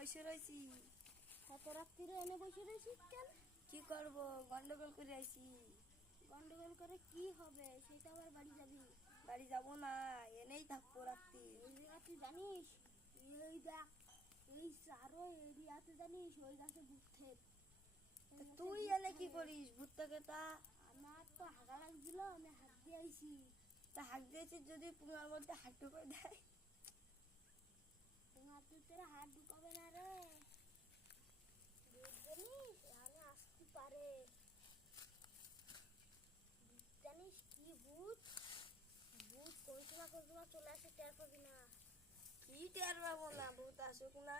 বসে রয়েছি। এত রাত্রিরে এনে বসে রয়েছিস কেন? কি করব, গন্ডগোল করে আইছি। গন্ডগোল করে কি হবে? সেটা আবার বাড়ি যাবি? বাড়ি যাব না, এনেই থাকবো রাত্রি। এই জায়গাতে জানিস, এই দেখ, এই চারো এরিয়াতে জানিস ওই গাছে ভূত। তুই এলে কি করিস ভূতটাকে? তা আমার তো হাগা লাগছিল, আমি হাত দিয়ে আইছি। তা হাঁক দিয়েছিস, যদি পুঙ্গার মধ্যে হাত ঢুকে দেয়? তোমার তোরা হাত ঢুকাবে না রে, জানিস এখানে আসতে পারে। জানিস কি ভূত? ভূত কোন সময় চলে আসে টের পাবি না। কি টের পাবো না? ভূত আসুক না।